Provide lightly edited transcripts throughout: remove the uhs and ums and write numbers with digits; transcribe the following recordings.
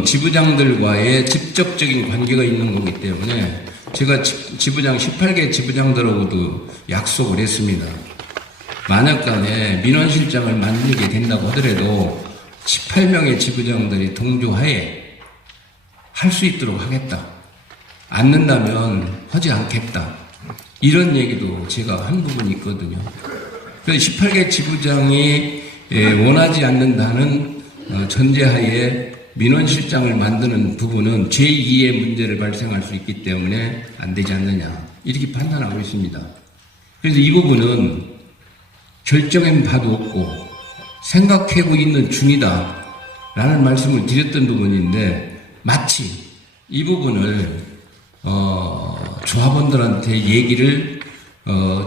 이거는 지부장들과의 직접적인 관계가 있는 거기 때문에 제가 지부장 18개 지부장들하고도 약속을 했습니다. 만약간에 민원실장을 만들게 된다고 하더라도 18명의 지부장들이 동조하에 할 수 있도록 하겠다. 않는다면 하지 않겠다. 이런 얘기도 제가 한 부분이 있거든요. 그래서 18개 지부장이 원하지 않는다는 전제하에 민원실장을 만드는 부분은 제2의 문제를 발생할 수 있기 때문에 안 되지 않느냐. 이렇게 판단하고 있습니다. 그래서 이 부분은 결정한 바도 없고 생각하고 있는 중이다. 라는 말씀을 드렸던 부분인데 마치 이 부분을 조합원들한테 얘기를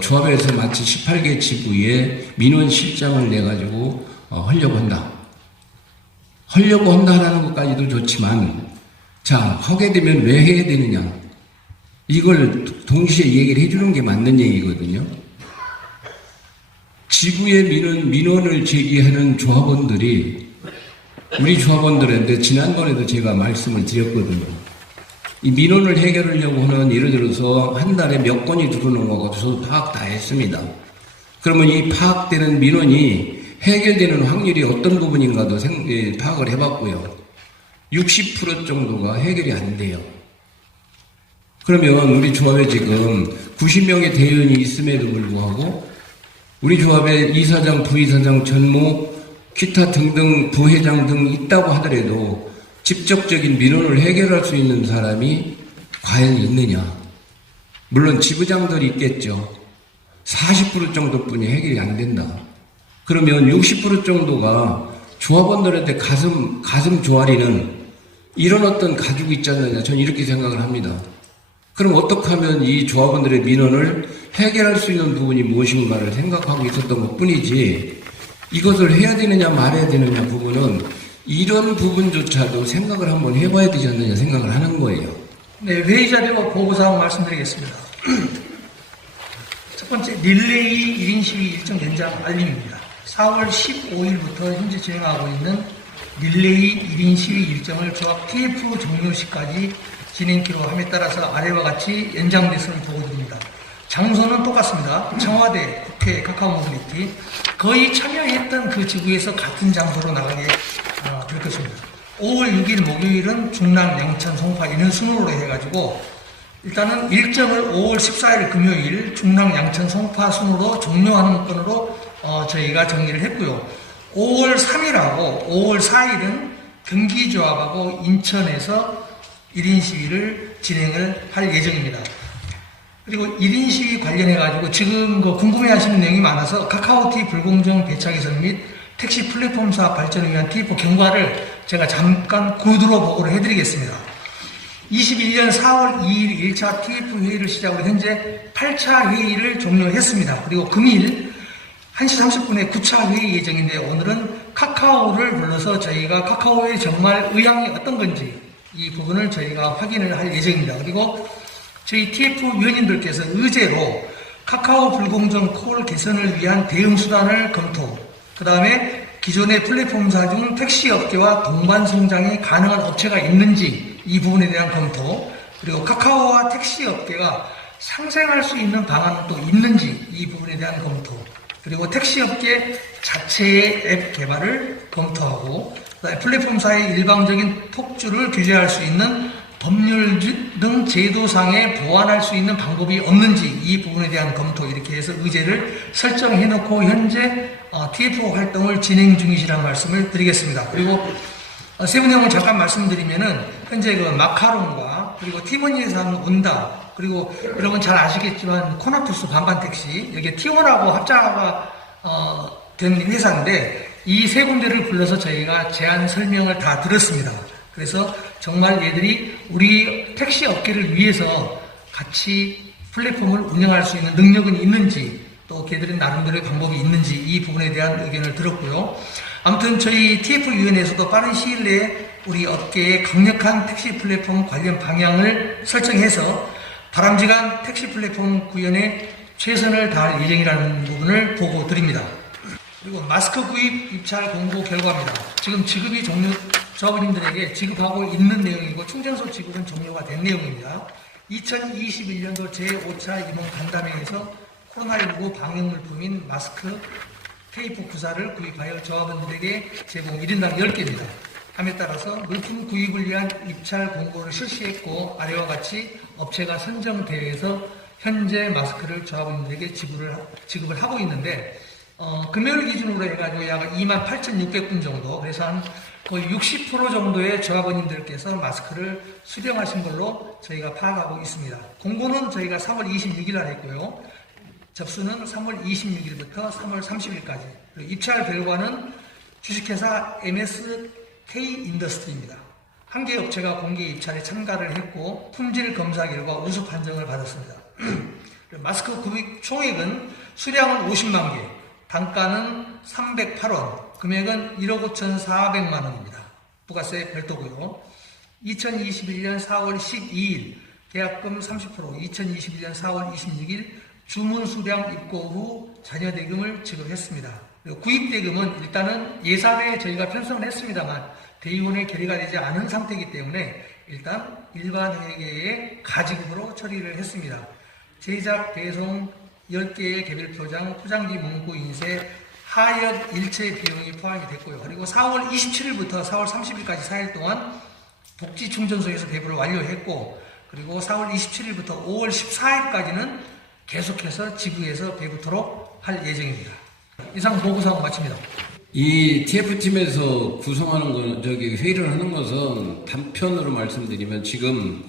조합에서 마치 18개 지부에 민원실장을 내가지고 하려고 한다. 하려고 한다라는 것까지도 좋지만 자 하게 되면 왜 해야 되느냐 이걸 동시에 얘기를 해주는 게 맞는 얘기거든요. 지부의 민원을 제기하는 조합원들이 우리 조합원들한테 지난번에도 제가 말씀을 드렸거든요. 이 민원을 해결하려고 하는 예를 들어서 한 달에 몇 건이 들어오는 거고 저도 파악 다 했습니다. 그러면 이 파악되는 민원이 해결되는 확률이 어떤 부분인가도 파악을 해봤고요. 60% 정도가 해결이 안 돼요. 그러면 우리 조합에 지금 90명의 대의원이 있음에도 불구하고 우리 조합에 이사장, 부이사장, 전무, 기타 등등 부회장 등 있다고 하더라도 직접적인 민원을 해결할 수 있는 사람이 과연 있느냐. 물론 지부장들이 있겠죠. 40% 정도뿐이 해결이 안 된다. 그러면 60% 정도가 조합원들한테 가슴 조아리는 이런 어떤 가지고 있지 않느냐. 저는 이렇게 생각을 합니다. 그럼 어떻게 하면 이 조합원들의 민원을 해결할 수 있는 부분이 무엇인가를 생각하고 있었던 것 뿐이지 이것을 해야 되느냐 말아야 되느냐 부분은 이런 부분조차도 생각을 한번 해봐야 되지 않느냐 생각을 하는 거예요. 네, 회의 자료 보고사항 말씀드리겠습니다. 첫 번째, 릴레이 1인 시위 일정 연장 알림입니다. 4월 15일부터 현재 진행하고 있는 릴레이 1인 시위 일정을 조합 TF 종료 시까지 진행키로 함에 따라서 아래와 같이 연장됐음을 보고드립니다. 장소는 똑같습니다. 청와대, 국회, 카카오 모빌리티 거의 참여했던 그 지구에서 같은 장소로 나가게 될 것입니다. 5월 6일 목요일은 중랑, 양천, 송파 이런 순으로 해가지고 일단은 일정을 5월 14일 금요일 중랑, 양천, 송파 순으로 종료하는 건으로 저희가 정리를 했고요. 5월 3일하고 5월 4일은 경기조합하고 인천에서 1인 시위를 진행을 할 예정입니다. 그리고 1인 시위 관련해가지고 지금 궁금해 하시는 내용이 많아서 카카오티 불공정 배차 개선 및 택시 플랫폼사 발전을 위한 TF 경과를 제가 잠깐 구두로 보고를 해드리겠습니다. 21년 4월 2일 1차 TF 회의를 시작으로 현재 8차 회의를 종료했습니다. 그리고 금일 1시 30분에 9차 회의 예정인데 오늘은 카카오를 불러서 저희가 카카오의 정말 의향이 어떤 건지 이 부분을 저희가 확인을 할 예정입니다. 그리고 저희 TF 위원님들께서 의제로 카카오 불공정 콜 개선을 위한 대응 수단을 검토, 그 다음에 기존의 플랫폼사 중 택시업계와 동반 성장이 가능한 업체가 있는지 이 부분에 대한 검토, 그리고 카카오와 택시업계가 상생할 수 있는 방안은 또 있는지 이 부분에 대한 검토, 그리고 택시업계 자체의 앱 개발을 검토하고 플랫폼사의 일방적인 톡주를 규제할 수 있는 법률 등 제도상에 보완할 수 있는 방법이 없는지 이 부분에 대한 검토 이렇게 해서 의제를 설정해놓고 현재 TF 활동을 진행 중이시라는 말씀을 드리겠습니다. 그리고 세부 내용을 잠깐 말씀드리면은 현재 그 마카롱과 그리고 티머니에서 온다 그리고 여러분 잘 아시겠지만 코나투스 반반택시 여기 T1하고 합자가 된 회사인데 이 세 군데를 불러서 저희가 제안 설명을 다 들었습니다. 그래서 정말 얘들이 우리 택시 업계를 위해서 같이 플랫폼을 운영할 수 있는 능력은 있는지 또 걔들의 나름대로의 방법이 있는지 이 부분에 대한 의견을 들었고요. 아무튼 저희 TF위원회에서도 빠른 시일 내에 우리 업계의 강력한 택시 플랫폼 관련 방향을 설정해서 바람직한 택시 플랫폼 구현에 최선을 다할 예정이라는 부분을 보고 드립니다. 그리고 마스크 구입 입찰 공고 결과입니다. 지금 지급이 조합원님들에게 지급하고 있는 내용이고 충전소 지급은 종료가 된 내용입니다. 2021년도 제5차 임원 간담회에서 코로나19 방역물품인 마스크, 테이프 9사를 구입하여 조합원들에게 제공 1인당 10개입니다. 함에 따라서 물품 구입을 위한 입찰 공고를 실시했고 아래와 같이 업체가 선정대회에서 현재 마스크를 조합원들에게 지급을 하고 있는데 금요일 기준으로 해가지고 약 28,600분 정도, 그래서 한 거의 60% 정도의 조합원님들께서 마스크를 수령하신 걸로 저희가 파악하고 있습니다. 공고는 저희가 3월 26일 날 했고요. 접수는 3월 26일부터 3월 30일까지. 입찰 결과는 주식회사 MSK 인더스트리입니다. 한 개 업체가 공개 입찰에 참가를 했고 품질 검사 결과 우수 판정을 받았습니다. 마스크 구입 총액은 수량은 50만 개, 단가는 308원, 금액은 1억 5,400만 원입니다. 부가세 별도고요. 2021년 4월 12일 계약금 30%, 2021년 4월 26일 주문 수량 입고 후 잔여 대금을 지급했습니다. 구입 대금은 일단은 예산에 저희가 편성을 했습니다만 대의원에 결의가 되지 않은 상태이기 때문에 일단 일반 회계의 가지급으로 처리를 했습니다. 제작, 배송 10개의 개별 표장, 포장지 문구 인쇄, 하역 일체 비용이 포함이 됐고요. 그리고 4월 27일부터 4월 30일까지 4일 동안 복지 충전소에서 배부를 완료했고, 그리고 4월 27일부터 5월 14일까지는 계속해서 지부에서 배부토록 할 예정입니다. 이상 보고사항 마칩니다. 이 TF팀에서 구성하는 건, 회의를 하는 것은 단편으로 말씀드리면 지금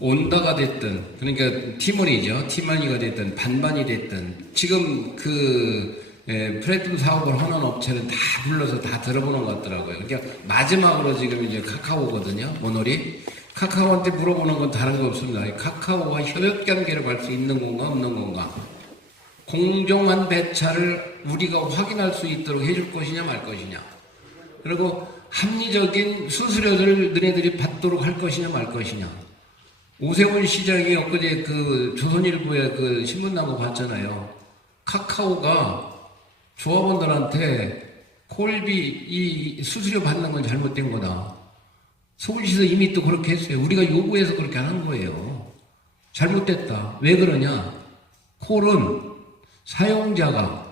온다가 됐든, 그러니까 팀원이죠. 팀원이가 됐든, 반반이 됐든, 지금 플랫폼 사업을 하는 업체는 다 불러서 다 들어보는 것 같더라고요. 그러니까 마지막으로 지금 이제 카카오거든요. 모노리. 카카오한테 물어보는 건 다른 거 없습니다. 카카오와 협력 관계를 갈 수 있는 건가, 없는 건가. 공정한 배차를 우리가 확인할 수 있도록 해줄 것이냐, 말 것이냐. 그리고 합리적인 수수료를 너네들이 받도록 할 것이냐, 말 것이냐. 오세훈 시장이 엊그제 조선일보에 신문 나온 거 봤잖아요. 카카오가 조합원들한테 콜비 이 수수료 받는 건 잘못된 거다. 서울시에서 이미 또 그렇게 했어요. 우리가 요구해서 그렇게 안 한 거예요. 잘못됐다. 왜 그러냐? 콜은 사용자가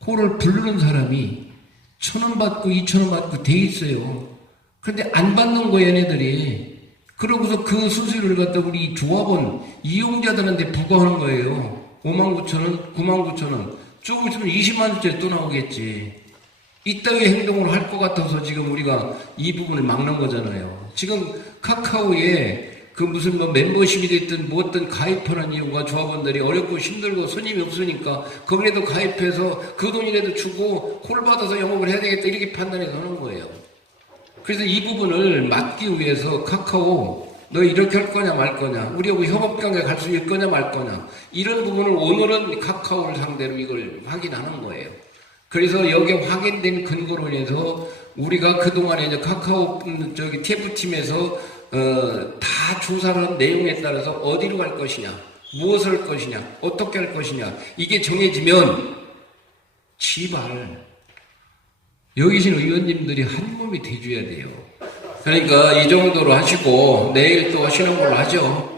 콜을 부르는 사람이 1,000원 받고 2,000원 받고 돼 있어요. 그런데 안 받는 거예요, 얘네들이. 그러고서 그 수수료를 갖다 우리 조합원 이용자들한테 부과하는 거예요. 59,000원, 99,000원. 조금 있으면 20만 원짜리 또 나오겠지. 이따위 행동을 할 것 같아서 지금 우리가 이 부분을 막는 거잖아요. 지금 카카오에 무슨 멤버십이 됐든 뭐든 가입하는 이유가 조합원들이 어렵고 힘들고 손님이 없으니까 거기라도 가입해서 그 돈이라도 주고 콜 받아서 영업을 해야 되겠다 이렇게 판단해서 하는 거예요. 그래서 이 부분을 막기 위해서 카카오 너 이렇게 할 거냐 말 거냐, 우리하고 협업관계 갈 수 있을 거냐 말 거냐, 이런 부분을 오늘은 카카오를 상대로 이걸 확인하는 거예요. 그래서 여기에 확인된 근거로 인해서 우리가 그동안에 이제 카카오 TF팀에서 다 조사를 한 내용에 따라서 어디로 갈 것이냐, 무엇을 할 것이냐, 어떻게 할 것이냐, 이게 정해지면 제발 여기 계신 의원님들이 한 몸이 돼줘야 돼요. 그러니까 이 정도로 하시고 내일 또 하시는 걸로 하죠.